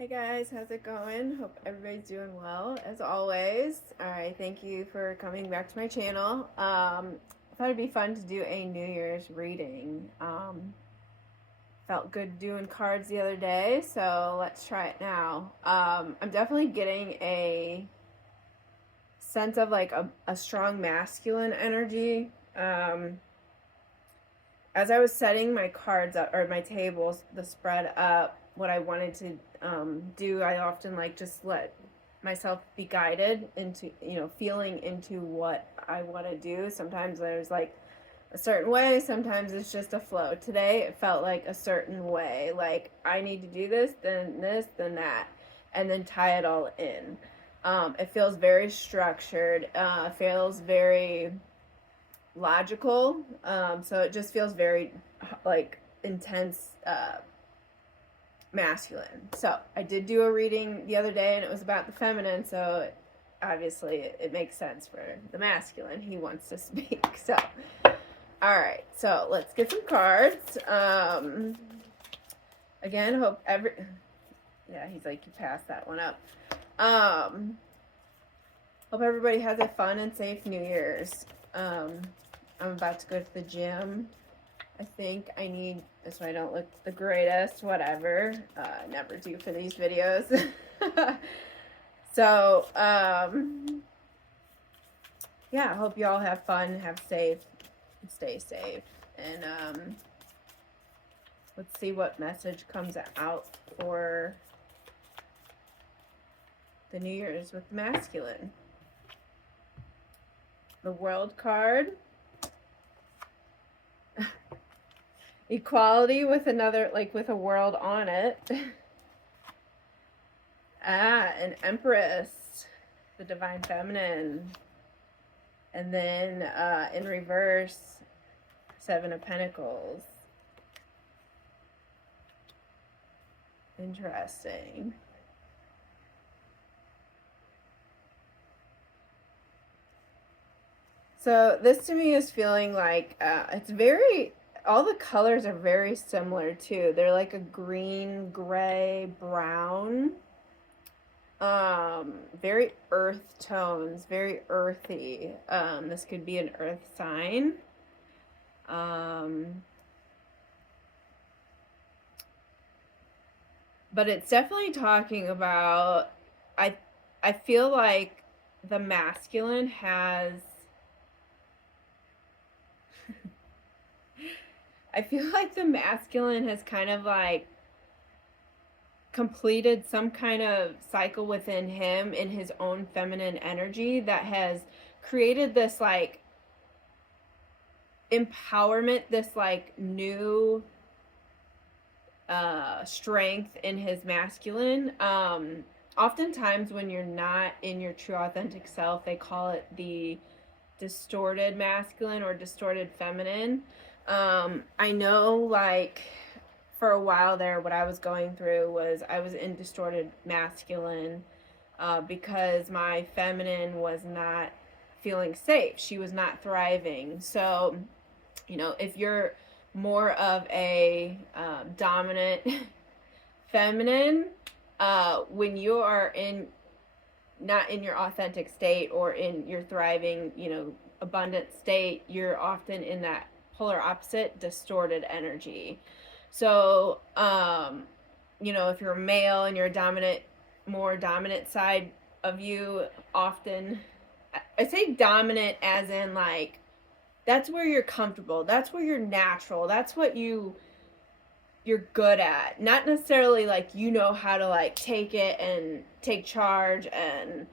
Hey guys, how's it going? Hope everybody's doing well as always. Alright, thank you for coming back to my channel. I thought it'd be fun to do a New Year's reading. Felt good doing cards the other day, so let's try it now. I'm definitely getting a sense of like a strong masculine energy. As I was setting my cards up, or my tables, the spread up, what I wanted to do, I often like just let myself be guided into, feeling into what I want to do. Sometimes there's like a certain way, sometimes it's just a flow. Today it felt like a certain way, like I need to do this, then that, and then tie it all in. It feels very structured, feels very logical. So it just feels very like intense, masculine. So I did do a reading the other day and it was about the feminine, so obviously it makes sense for the masculine. He wants to speak. So all right, so let's get some cards. Again, hope yeah, he's like, you passed that one up. Hope everybody has a fun and safe New Year's. I'm about to go to the gym. I think I need, so I don't look the greatest, whatever. Never do for these videos. So, yeah, I hope you all have fun, have safe, and stay safe. And let's see what message comes out for the New Year's with masculine. The World card. Equality with another, like with a world on it. An Empress, the Divine Feminine. And then in reverse, Seven of Pentacles. Interesting. So this to me is feeling like it's very, all the colors are very similar too. They're like a green, gray, brown. Very earth tones, very earthy. This could be an earth sign. But it's definitely talking about, I feel like the masculine has I feel like the masculine has kind of like completed some kind of cycle within him in his own feminine energy that has created this like empowerment, this like new strength in his masculine. Oftentimes when you're not in your true authentic self, they call it the distorted masculine or distorted feminine. I know, like, for a while there, what I was going through was I was in distorted masculine because my feminine was not feeling safe. She was not thriving. So, if you're more of a dominant feminine, when you are not in your authentic state or in your thriving, abundant state, you're often in that polar opposite, distorted energy. So, if you're a male and you're a more dominant side of you, often, I say dominant as in like, that's where you're comfortable. That's where you're natural. That's what you're good at. Not necessarily like how to like take it and take charge and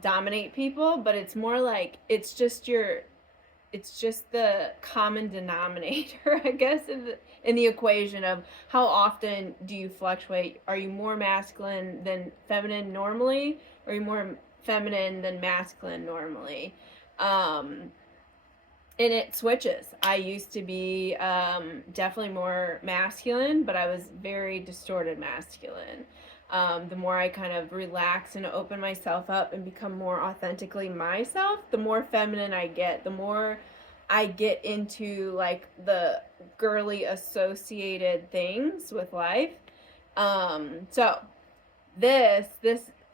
dominate people, but it's more like it's just the common denominator, I guess, in the equation of how often do you fluctuate. Are you more masculine than feminine normally? Or are you more feminine than masculine normally? And it switches. I used to be definitely more masculine, but I was very distorted masculine. The more I kind of relax and open myself up and become more authentically myself, the more feminine I get, the more I get into like the girly associated things with life. So this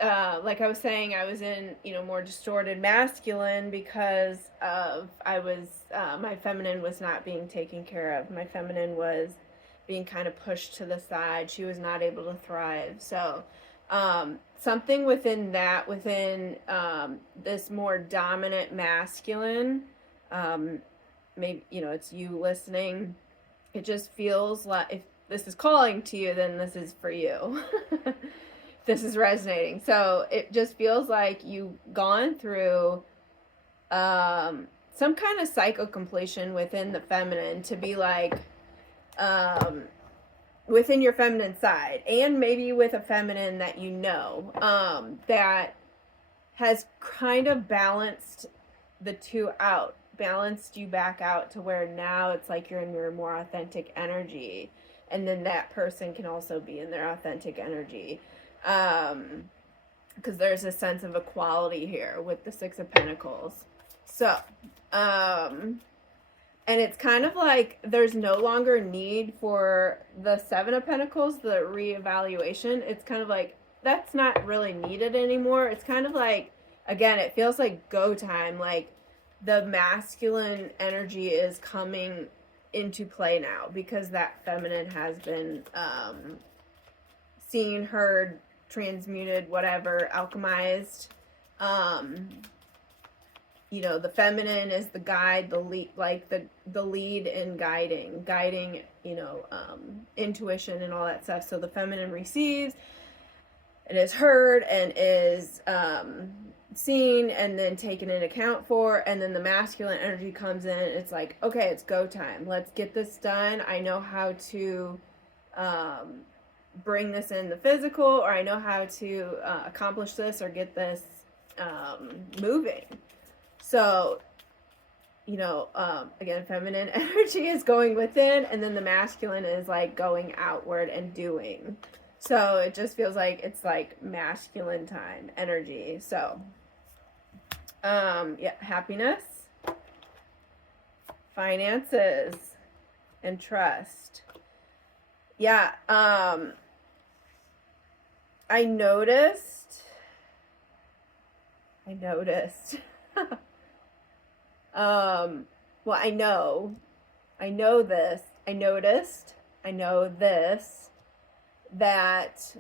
like I was saying, I was in, more distorted masculine because of I was my feminine was not being taken care of. My feminine was being kind of pushed to the side. She was not able to thrive. So something within this more dominant masculine, maybe it's you listening. It just feels like if this is calling to you, then this is for you. This is resonating. So it just feels like you've gone through some kind of cycle completion within the feminine to be like within your feminine side, and maybe with a feminine that that has kind of balanced the two out, balanced you back out to where now it's like you're in your more authentic energy, and then that person can also be in their authentic energy, because there's a sense of equality here with the Six of Pentacles. So and it's kind of like there's no longer need for the Seven of Pentacles, the reevaluation. It's kind of like that's not really needed anymore. It's kind of like, again, it feels like go time. Like the masculine energy is coming into play now because that feminine has been seen, heard, transmuted, whatever, alchemized. The feminine is the guide, the lead, like the lead in guiding, intuition and all that stuff. So the feminine receives, it is heard and is seen and then taken into account for, and then the masculine energy comes in. It's like, okay, it's go time. Let's get this done. I know how to bring this in the physical, or I know how to accomplish this or get this moving. So, again, feminine energy is going within, and then the masculine is like going outward and doing. So it just feels like it's like masculine time energy. So, happiness, finances, and trust. Yeah, I noticed. Well, I know this, that,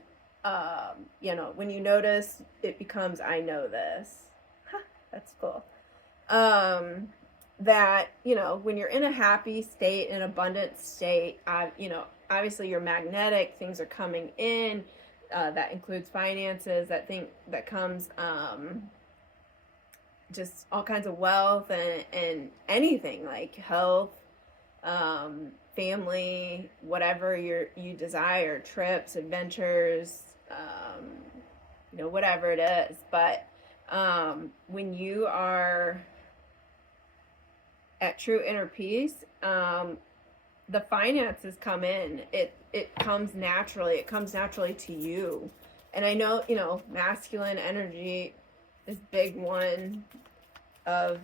when you notice, it becomes, I know this. That's cool. That, when you're in a happy state, an abundant state, obviously you're magnetic, things are coming in, that includes finances, that comes, just all kinds of wealth and anything like health, family, whatever you desire, trips, adventures, whatever it is. But when you are at true inner peace, the finances come in. It comes naturally. It comes naturally to you. And I know, masculine energy is big one of,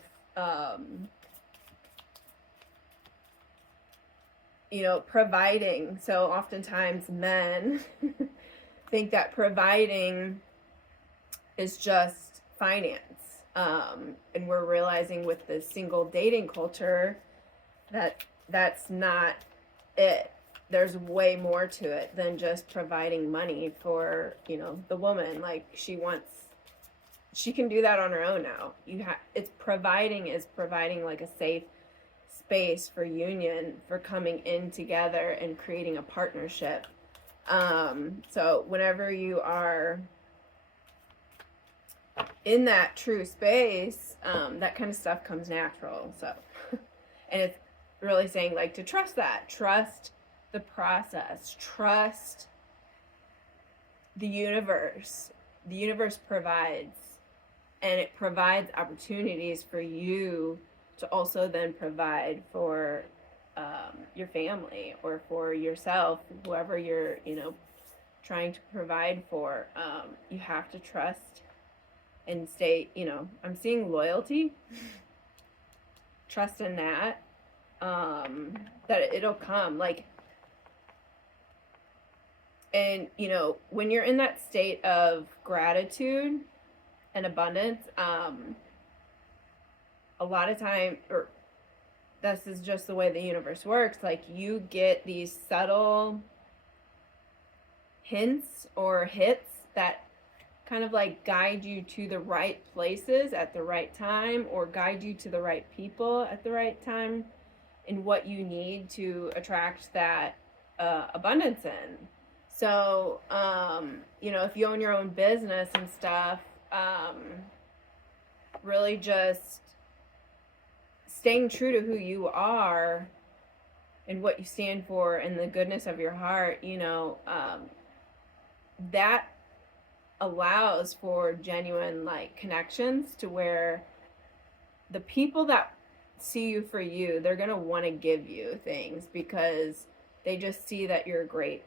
providing. So oftentimes men think that providing is just finance. And we're realizing with the single dating culture that that's not it. There's way more to it than just providing money for, the woman. Like she can do that on her own now. It's providing like a safe space for union, for coming in together and creating a partnership. So whenever you are in that true space, that kind of stuff comes natural. So, and it's really saying like to trust the process, trust the universe. The universe provides, and it provides opportunities for you to also then provide for your family or for yourself, whoever you're, trying to provide for. You have to trust and stay, I'm seeing loyalty, trust in that, that it'll come. Like, And when you're in that state of gratitude and abundance, a lot of time, or this is just the way the universe works, like you get these subtle hints or hits that kind of like guide you to the right places at the right time, or guide you to the right people at the right time, in what you need to attract that abundance in. So, if you own your own business and stuff, really just staying true to who you are and what you stand for and the goodness of your heart, that allows for genuine like connections, to where the people that see you for you, they're going to want to give you things because they just see that you're a great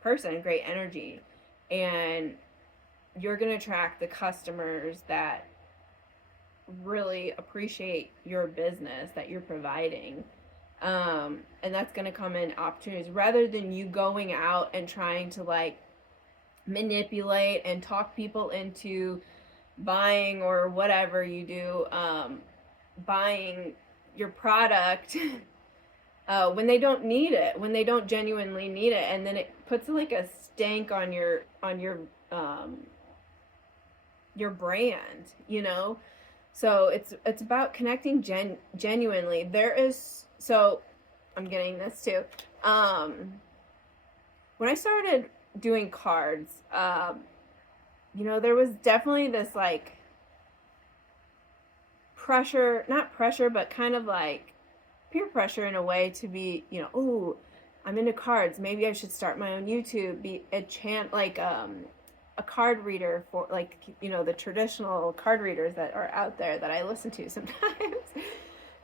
person, great energy, and you're going to attract the customers that really appreciate your business that you're providing. And that's going to come in opportunities, rather than you going out and trying to like manipulate and talk people into buying or whatever you do, buying your product when they don't need it, when they don't genuinely need it, and then it puts like a stank on your brand, So it's about connecting genuinely. So I'm getting this too. When I started doing cards, there was definitely this like pressure, not pressure, but kind of like peer pressure in a way, to be, oh, I'm into cards, maybe I should start my own YouTube, be a card reader for like, the traditional card readers that are out there that I listen to sometimes.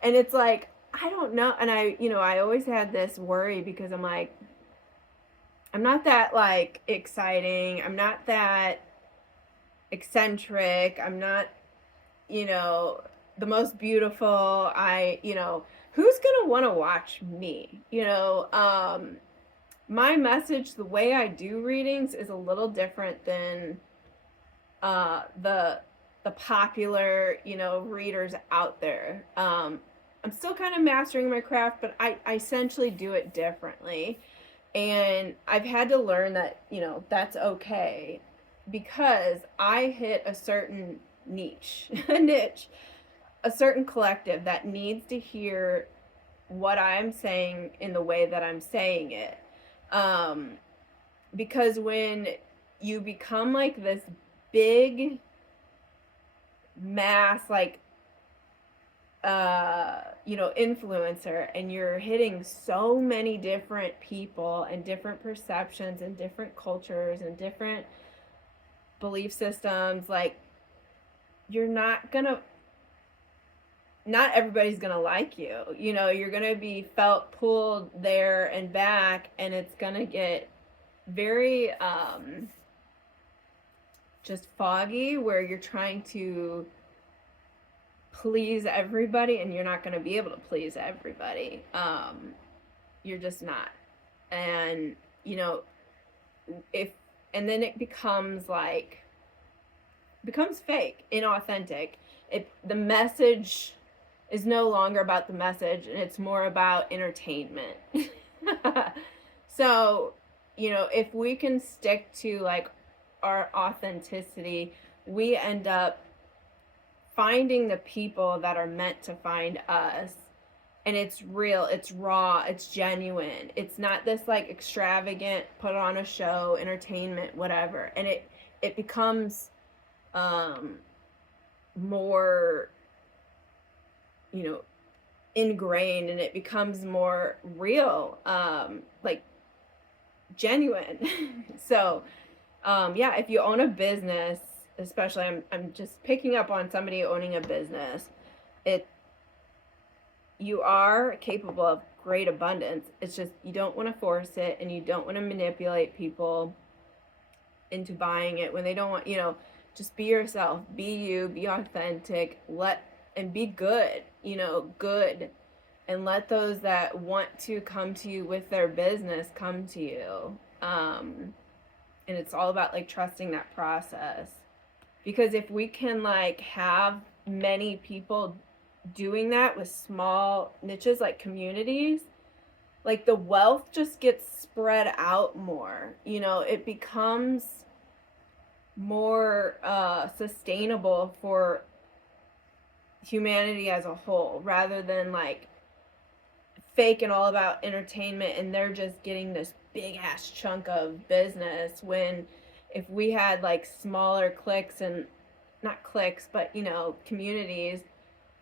And it's like, I don't know. And I always had this worry, because I'm like, I'm not that like exciting, I'm not that eccentric, I'm not, the most beautiful. Who's gonna want to watch me? My message, the way I do readings, is a little different than the popular, readers out there. I'm still kind of mastering my craft, but I essentially do it differently. And I've had to learn that, that's okay, because I hit a certain niche, a certain collective that needs to hear what I'm saying in the way that I'm saying it. Because when you become like this big mass, like, influencer, and you're hitting so many different people and different perceptions and different cultures and different belief systems, like, not everybody's gonna like you. You're gonna be felt pulled there and back, and it's gonna get very just foggy, where you're trying to please everybody, and you're not gonna be able to please everybody. You're just not. And and then it becomes fake, inauthentic. The message is no longer about the message, and it's more about entertainment. So, if we can stick to like our authenticity, we end up finding the people that are meant to find us. And it's real, it's raw, it's genuine. It's not this like extravagant, put on a show, entertainment, whatever. And it becomes more, ingrained, and it becomes more real, like genuine. So, if you own a business, especially, I'm just picking up on somebody owning a business, you are capable of great abundance. It's just, you don't want to force it, and you don't want to manipulate people into buying it when they don't want, just be yourself, be you, be authentic, and be good, good, and let those that want to come to you with their business come to you. And it's all about like trusting that process, because if we can like have many people doing that with small niches like communities, like the wealth just gets spread out more. It becomes more sustainable for humanity as a whole, rather than like fake and all about entertainment and they're just getting this big ass chunk of business, when if we had like smaller cliques, and not cliques but communities,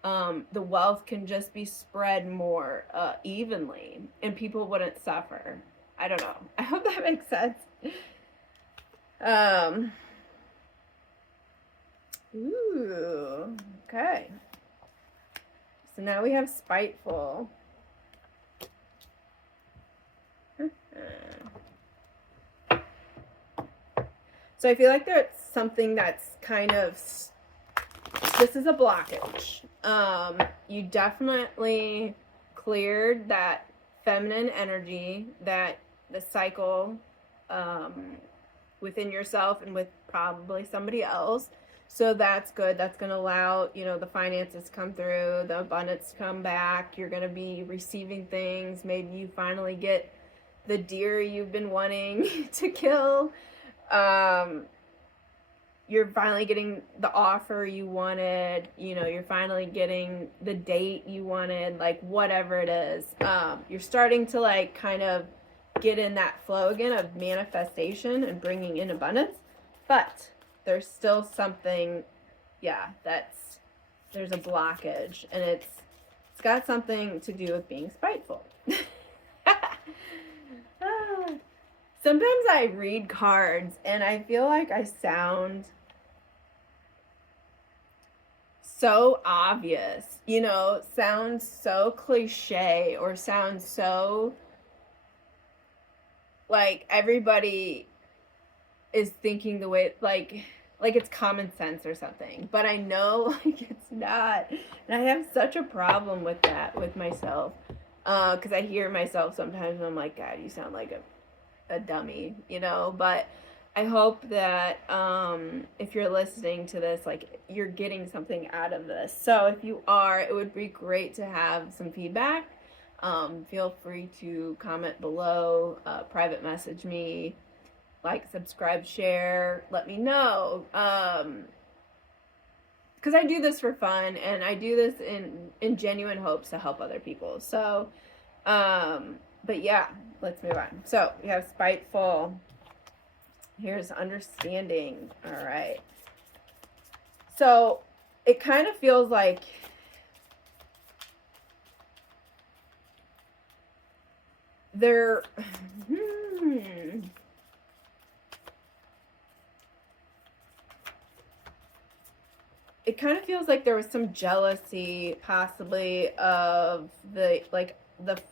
the wealth can just be spread more evenly and people wouldn't suffer. I don't know, I hope that makes sense. Ooh, okay, so now we have spiteful. So I feel like there's something that's kind of, this is a blockage. You definitely cleared that feminine energy, that the cycle within yourself and with probably somebody else. So that's good. That's going to allow, the finances to come through, the abundance to come back. You're going to be receiving things. Maybe you finally get the deer you've been wanting to kill. You're finally getting the offer you wanted. You're finally getting the date you wanted, like whatever it is. You're starting to like kind of get in that flow again of manifestation and bringing in abundance. But there's still something, there's a blockage, and it's got something to do with being spiteful. Sometimes I read cards and I feel like I sound so obvious, sounds so cliche, or sounds so like everybody is thinking the way, like it's common sense or something. But I know like it's not. And I have such a problem with that with myself. Because I hear myself sometimes and I'm like, God, you sound like a dummy, but I hope that if you're listening to this, like you're getting something out of this. So if you are, it would be great to have some feedback. Feel free to comment below, private message me, like, subscribe, share, let me know. Because I do this for fun, and I do this in genuine hopes to help other people. So, but yeah, let's move on. So we have spiteful. Here's understanding. All right. So it kind of feels like they're it kind of feels like there was some jealousy possibly of the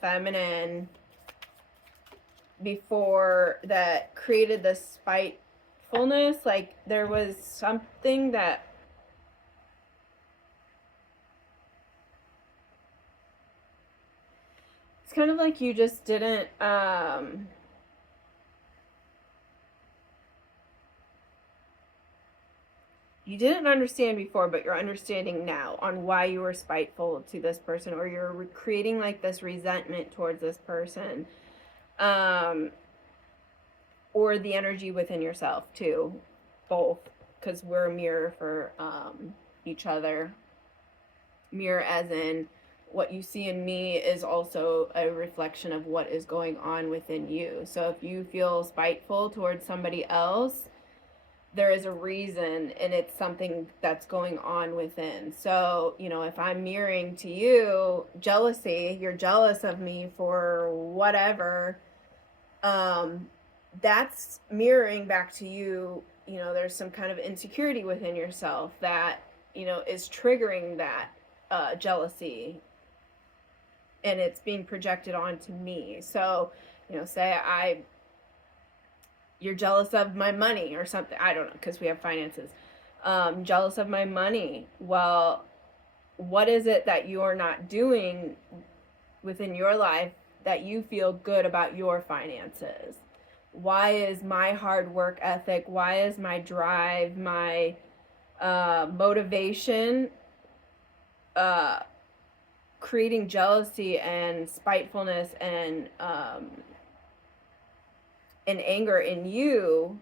feminine before that created this spitefulness. Like there was something that it's kind of like you just didn't you didn't understand before, but you're understanding now on why you were spiteful to this person, or you're creating like this resentment towards this person. Or the energy within yourself too, both, because we're a mirror for each other. Mirror as in what you see in me is also a reflection of what is going on within you. So if you feel spiteful towards somebody else, there is a reason, and it's something that's going on within. So, if I'm mirroring to you jealousy, you're jealous of me for whatever, that's mirroring back to you. There's some kind of insecurity within yourself that, is triggering that jealousy, and it's being projected onto me. So, say you're jealous of my money or something. I don't know, because we have finances. Jealous of my money. Well, what is it that you're not doing within your life that you feel good about your finances? why is my hard work ethic, why is my drive, my motivation creating jealousy and spitefulness and anger in you,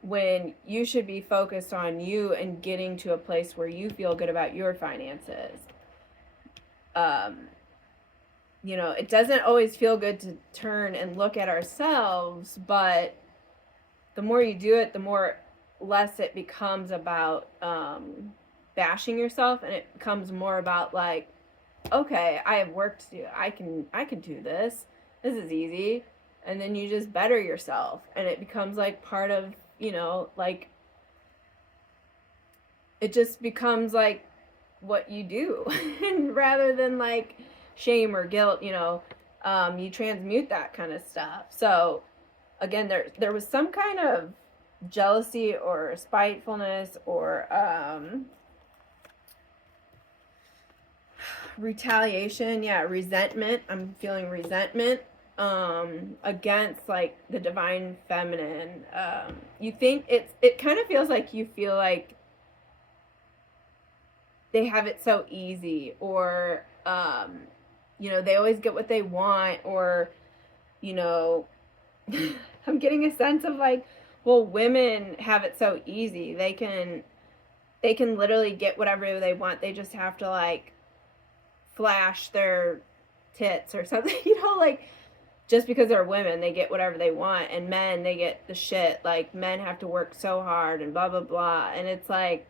when you should be focused on you and getting to a place where you feel good about your finances. It doesn't always feel good to turn and look at ourselves, but the more you do it, the more less it becomes about bashing yourself, and it becomes more about like, okay, I have work to do. I can do this. This is easy. And then you just better yourself, and it becomes like part of, like, it just becomes like what you do. And rather than like shame or guilt, you transmute that kind of stuff. So again, there was some kind of jealousy or spitefulness or retaliation, resentment. I'm feeling resentment against like the divine feminine. You think it kind of feels like you feel like they have it so easy, or they always get what they want, or I'm getting a sense of like, well, women have it so easy. They can literally get whatever they want. They just have to like flash their tits or something, like, just because they're women, they get whatever they want. And men, they get the shit. Like, men have to work so hard and blah blah blah. And it's like,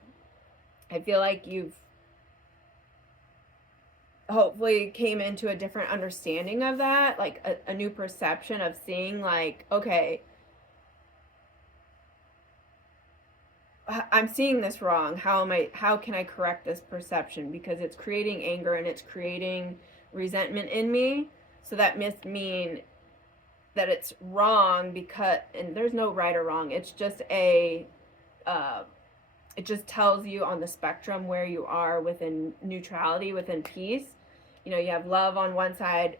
I feel like you've hopefully came into a different understanding of that, like a new perception of seeing like, okay, I'm seeing this wrong. How can I correct this perception? Because it's creating anger and it's creating resentment in me. So that must mean that it's wrong, because, and there's no right or wrong. It's just it just tells you on the spectrum where you are within neutrality, within peace. You have love on one side,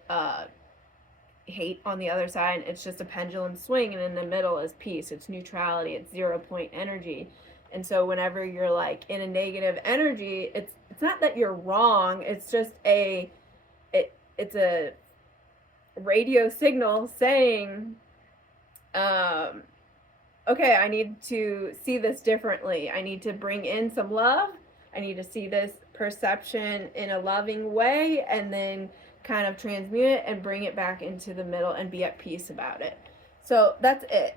hate on the other side. It's just a pendulum swing, and in the middle is peace. It's neutrality. It's 0 point energy. And so whenever you're like in a negative energy, it's not that you're wrong. It's just it's a radio signal saying, okay, I need to see this differently. I need to bring in some love. I need to see this perception in a loving way, and then kind of transmute it and bring it back into the middle and be at peace about it. So that's it.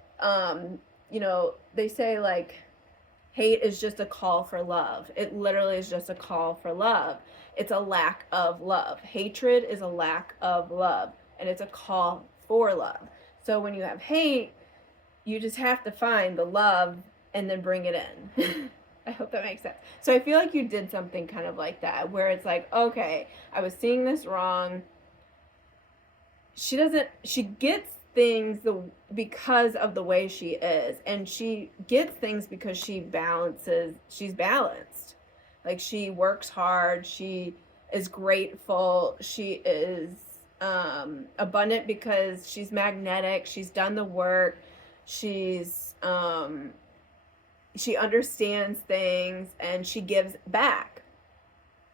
They say like, hate is just a call for love. It literally is just a call for love. It's a lack of love. Hatred is a lack of love, and it's a call for love. So when you have hate, you just have to find the love and then bring it in. I hope that makes sense. So I feel like you did something kind of like that, where it's like, okay, I was seeing this wrong. She gets things because of the way she is, and she gets things because she's balanced. Like, she works hard, she is grateful, she is abundant because she's magnetic, she's done the work, she understands things, and she gives back.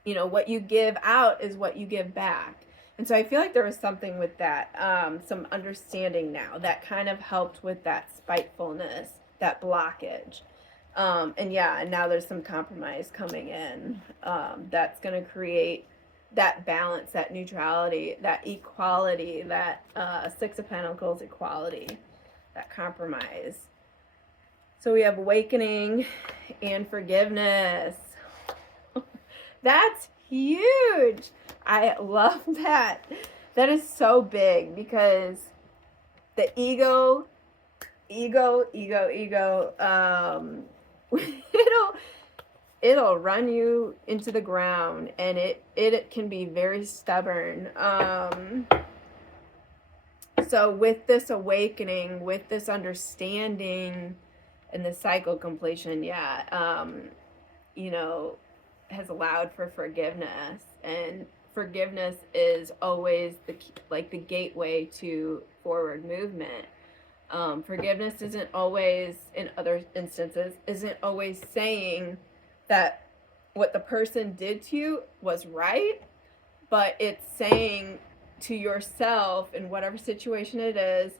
What you give out is what you give back. And so I feel like there was something with that, some understanding now that kind of helped with that spitefulness, that blockage. And now there's some compromise coming in, that's going to create that balance, that neutrality, that equality, that Six of Pentacles equality, that compromise. So we have awakening and forgiveness. That's huge. I love that. That is so big, because the ego, it'll run you into the ground, and it can be very stubborn. So with this awakening, with this understanding, and the cycle completion, has allowed for forgiveness. And forgiveness is always the gateway to forward movement. Forgiveness isn't always, in other instances, isn't always saying that what the person did to you was right, but it's saying to yourself, in whatever situation it is,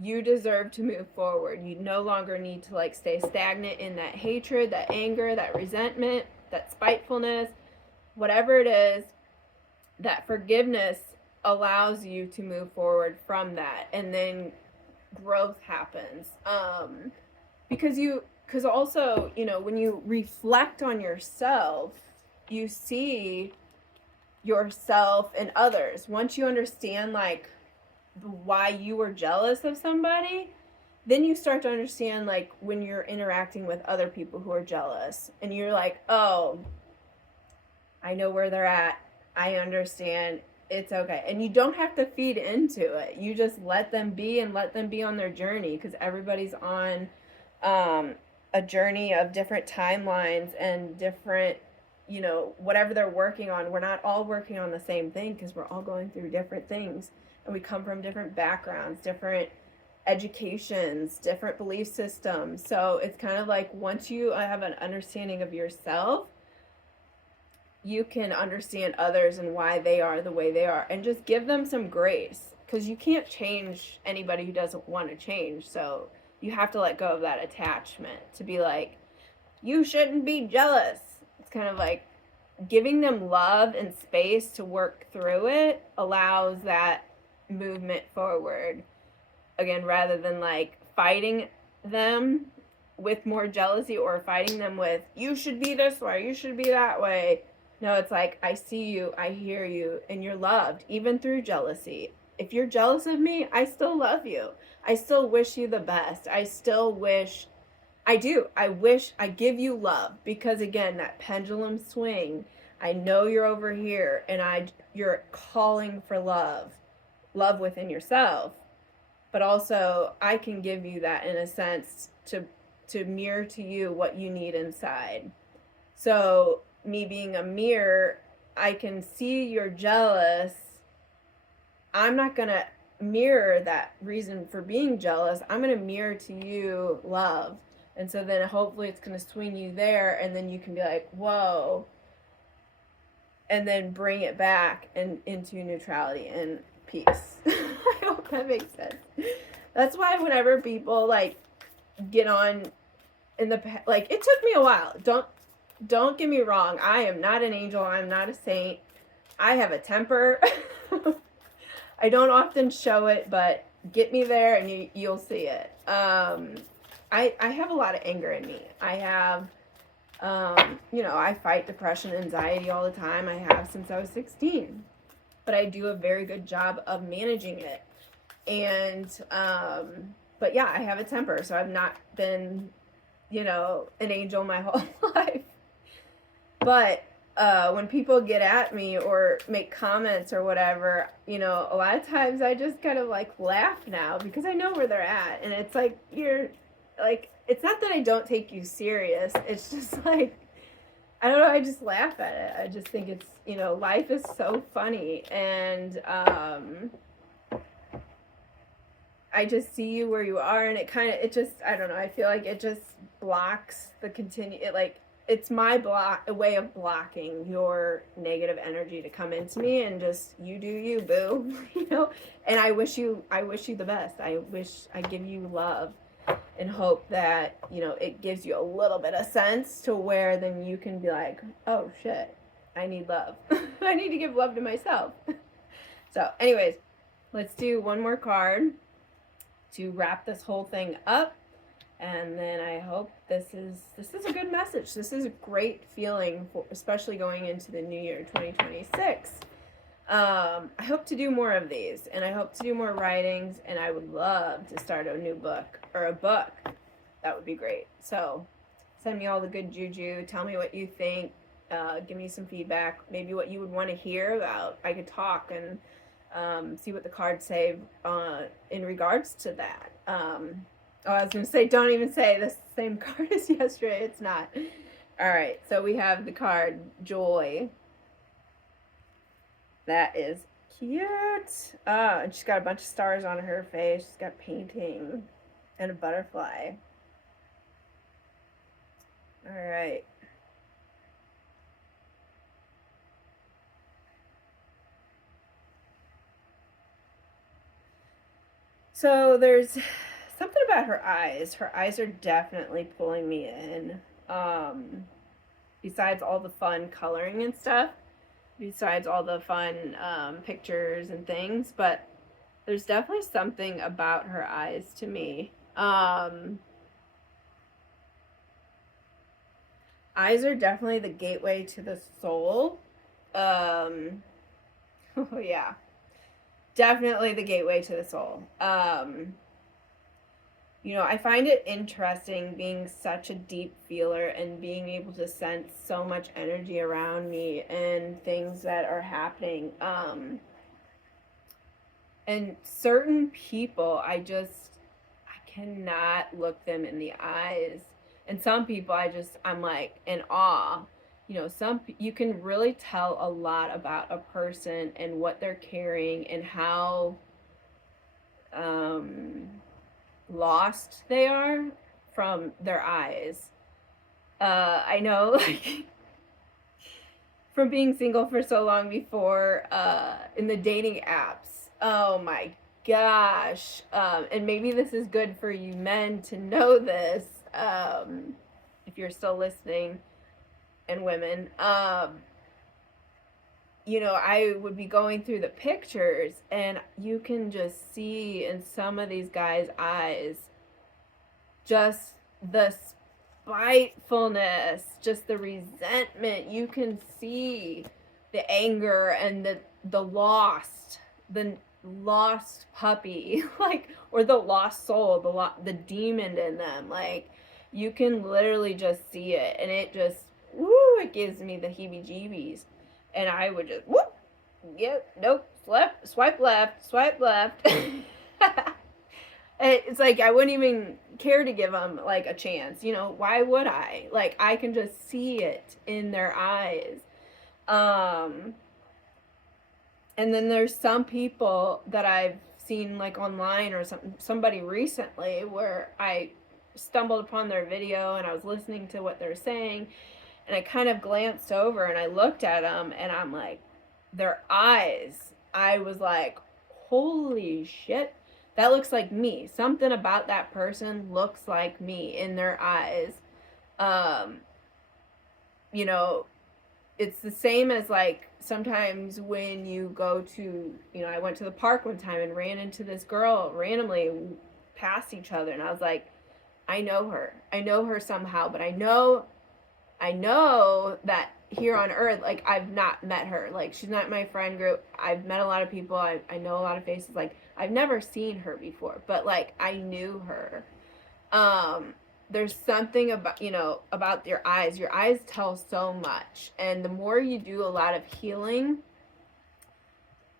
you deserve to move forward. You no longer need to like stay stagnant in that hatred, that anger, that resentment, that spitefulness, whatever it is. That forgiveness allows you to move forward from that, and then growth happens. Because also, you know, when you reflect on yourself, you see yourself and others. Once you understand like why you were jealous of somebody, then you start to understand like when you're interacting with other people who are jealous, and you're like, oh, I know where they're at. I understand. It's okay. And you don't have to feed into it. You just let them be and let them be on their journey, because everybody's on a journey of different timelines and different, you know, whatever they're working on. We're not all working on the same thing, because we're all going through different things, and we come from different backgrounds, different educations, different belief systems. So it's kind of like once you have an understanding of yourself, you can understand others and why they are the way they are, and just give them some grace, because you can't change anybody who doesn't want to change. So you have to let go of that attachment to be like, you shouldn't be jealous. It's kind of like giving them love and space to work through it allows that movement forward. Again, rather than like fighting them with more jealousy, or fighting them with, you should be this way, you should be that way. No, it's like, I see you, I hear you, and you're loved, even through jealousy. If you're jealous of me, I still love you. I still wish you the best. I wish I give you love, because again, that pendulum swing, I know you're over here, and you're calling for love within yourself, but also I can give you that in a sense to mirror to you what you need inside. So me being a mirror, I can see you're jealous. I'm not going to mirror that reason for being jealous. I'm going to mirror to you love. And so then hopefully it's going to swing you there, and then you can be like, whoa, and then bring it back and into neutrality and peace. I hope that makes sense. That's why whenever people like get on in the, like, it took me a while. Don't get me wrong. I am not an angel. I'm not a saint. I have a temper. I don't often show it, but get me there and you'll see it. I have a lot of anger in me. I have, you know, I fight depression and anxiety all the time. I have since I was 16. But I do a very good job of managing it. And, but yeah, I have a temper. So I've not been, you know, an angel my whole life. But when people get at me or make comments or whatever, you know, a lot of times I just kind of like laugh now, because I know where they're at. And it's like, you're like, it's not that I don't take you serious. It's just like, I don't know, I just laugh at it. I just think it's, you know, life is so funny. And I just see you where you are, and it just, I don't know, I feel like it just blocks the it's my way of blocking your negative energy to come into me, and just, you do you, boo, you know. And I wish you the best. I give you love and hope that, you know, it gives you a little bit of sense to where then you can be like, oh shit, I need love. I need to give love to myself. So anyways, let's do one more card to wrap this whole thing up. And then I hope this is a good message. This is a great feeling, especially going into the new year, 2026. I hope to do more of these, and I hope to do more writings, and I would love to start a new book, or a book. That would be great. So send me all the good juju. Tell me what you think. Give me some feedback. Maybe what you would want to hear about. I could talk and see what the cards say in regards to that. I was going to say, don't even say this same card as yesterday. It's not. All right. So we have the card Joy. That is cute. And she's got a bunch of stars on her face. She's got painting and a butterfly. All right. So there's something about her eyes. Her eyes are definitely pulling me in. Besides all the fun coloring and stuff, besides all the fun pictures and things, but there's definitely something about her eyes to me. Eyes are definitely the gateway to the soul. Oh yeah, definitely the gateway to the soul. I find it interesting being such a deep feeler and being able to sense so much energy around me and things that are happening. And certain people, I cannot look them in the eyes. And some people, I'm like in awe. You can really tell a lot about a person and what they're carrying and how lost they are from their eyes. I know, like, from being single for so long before, in the dating apps. Oh my gosh. And maybe this is good for you men to know this, if you're still listening, and women. I would be going through the pictures, and you can just see in some of these guys' eyes just the spitefulness, just the resentment. You can see the anger and the lost puppy, like, or the lost soul, the demon in them. Like, you can literally just see it, and it just, woo, it gives me the heebie-jeebies. And I would just, whoop, yep, nope, swipe left, swipe left. It's like I wouldn't even care to give them like a chance. Why would I? Like, I can just see it in their eyes. And then there's some people that I've seen like online or somebody recently where I stumbled upon their video and I was listening to what they're saying, and I kind of glanced over and I looked at them, and I'm like, their eyes, I was like, holy shit, that looks like me. Something about that person looks like me in their eyes. You know, it's the same as like sometimes when you go to, I went to the park one time and ran into this girl randomly past each other, and I was like, I know her. I know her somehow, but I know that here on earth, like, I've not met her. Like, she's not in my friend group. I've met a lot of people. I know a lot of faces. Like, I've never seen her before, but like, I knew her. There's something about your eyes. Your eyes tell so much. And the more you do a lot of healing,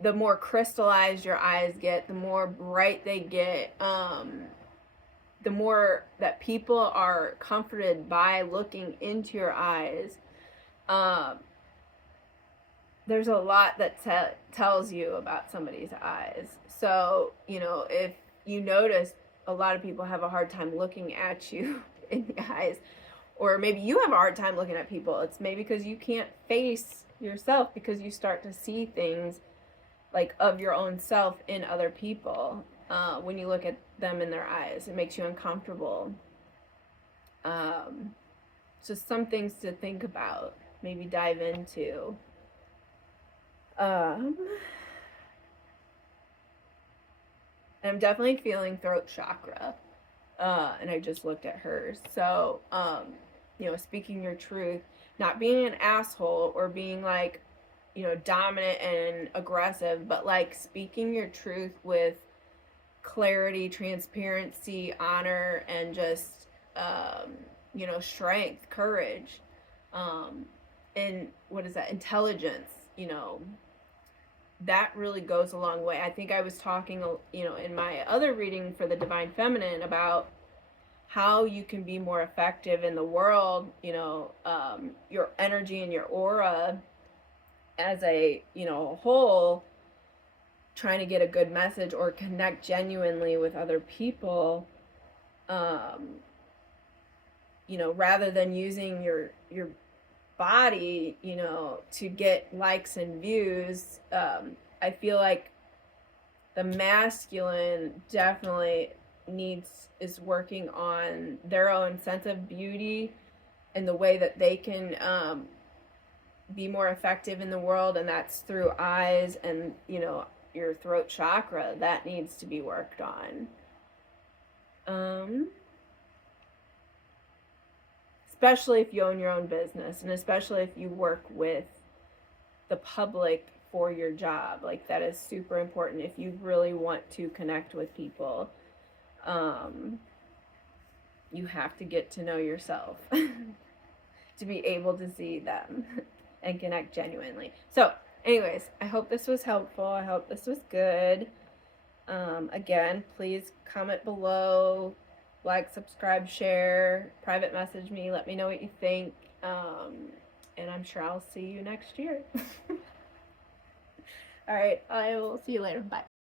the more crystallized your eyes get, the more bright they get. The more that people are comforted by looking into your eyes. There's a lot that tells you about somebody's eyes. So, if you notice a lot of people have a hard time looking at you in the eyes, or maybe you have a hard time looking at people, it's maybe because you can't face yourself, because you start to see things like of your own self in other people. When you look at them in their eyes, it makes you uncomfortable. Just some things to think about, maybe dive into. And I'm definitely feeling throat chakra. And I just looked at hers. So, speaking your truth, not being an asshole or being like, dominant and aggressive, but like speaking your truth with clarity, transparency, honor, and just, strength, courage, and what is that? Intelligence, that really goes a long way. I think I was talking, in my other reading for the Divine Feminine about how you can be more effective in the world, your energy and your aura as a, whole, trying to get a good message or connect genuinely with other people, um, rather than using your body, to get likes and views, I feel like the masculine definitely is working on their own sense of beauty and the way that they can be more effective in the world, and that's through eyes and your throat chakra that needs to be worked on. Especially if you own your own business, and especially if you work with the public for your job, like that is super important if you really want to connect with people. You have to get to know yourself to be able to see them and connect genuinely. So anyways, I hope this was helpful. I hope this was good. Again, please comment below, like, subscribe, share, private message me, let me know what you think, and I'm sure I'll see you next year. All right, I will see you later. Bye.